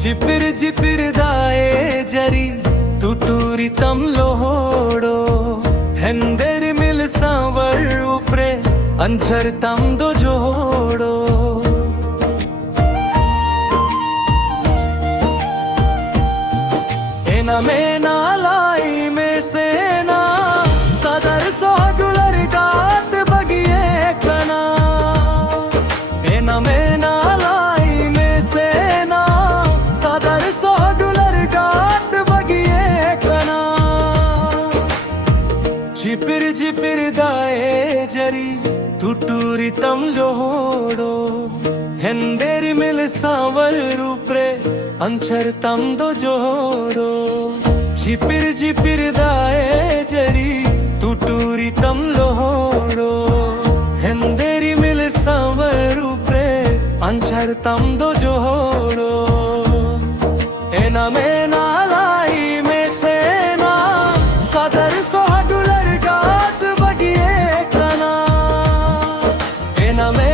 ಜಿಪಿರ್ ಜಿಪಿರ್ದಾಯೆ ಜರಿ ತುಟೂರಿ ತಮ್ಲೋಡೋ ಹೆಂದೆರಿ ಮಿಲ್ ಸಾವರ್ ಉಪ್ರೆ ಅಂಚರ್ ತಮ್ದೋ ಜೋಡೋ एना में नालाई में सेना सदर सोहगुलर गात बगिए कना एना में नालाई में सेना सदर सोहगुलर गात बगिए कना जिपिर जिपिर दाए जरी तुटूरी तम जोड़ो ಹೆಂದೇರಿ ಮಿಲ್ ಸಾವರ್ ರೂಪ್ರೆ ಅಂಚರ್ ತಮ್ದೋ ಜೋಡೋ ಜಿಪಿರ್ ಜಿಪಿರ್ ದಾಯೆ ಜರಿ ತುಟೂರಿ ತಮ್ ಲೋಡೋ ಹೆಂದೇರಿ ಮಿಲ್ ಸಾವರ್ ರೂಪ್ರೆ ಅಂಚರ್ ತಮ್ದೋ ಜೋಡೋ एना में नालाई में सेना सदर सोहगुलर गात बगिए कना एना में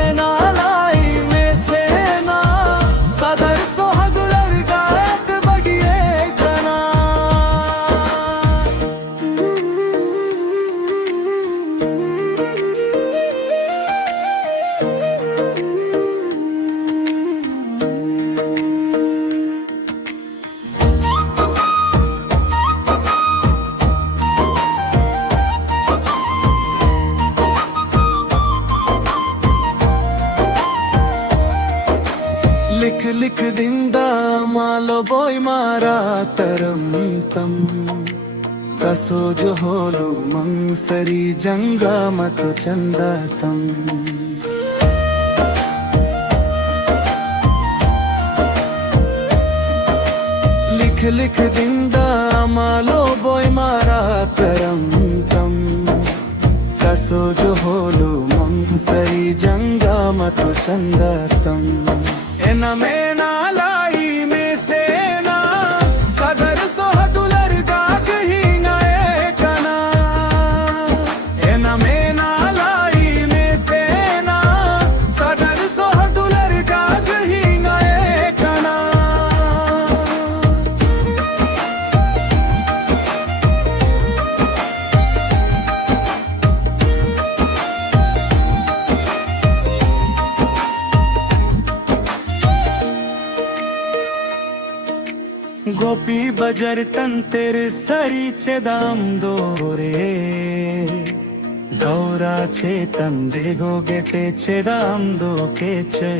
लिख लिख दिंदा मालो बोय मारा तरम तम कसो जो होलू मंगसरी जंगा मत चंदा तम लिख लिख दिंदा मालो बोय मारा तरम तम कसो जो होलू मंगसरी जंगा मत चंदा तम एना में नालाई में सेना सदर सोहगुलर गाग ही नए कना एना में नालाई में सेना सदर सोहगुलर गाग ही नए कना गोपी बजर तंतेर सरी दाम दोरे गौरा छे तंदे गो गेटे दाम दो के छे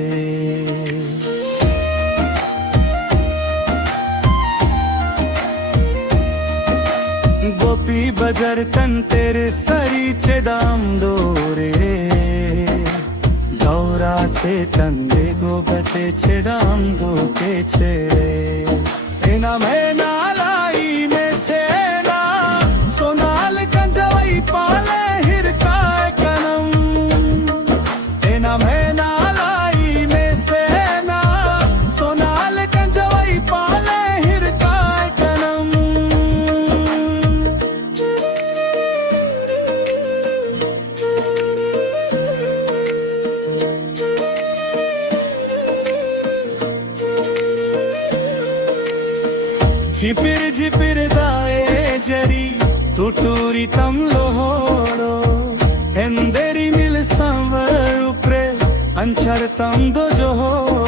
गोपी बजर तंतेर सरी दाम दोरे गौरा छे तंदे गो गेटे दाम दो के छे एना में नालाई में सेना सोनाल कंजवई पाले हिरकाय कनम एना में नालाई में सेना सोनाल कंजवई पाले हिरकाय कनम जिपिर जिपिर दाए जरी तुटूरी तम लोडो ಹೆಂದೇರಿ ಮಿಲ್ ಸಾವರ್ ಉಪ್ರೆ ಅಂಚರ್ ತಮ್ದೋ ಜೋಡೋ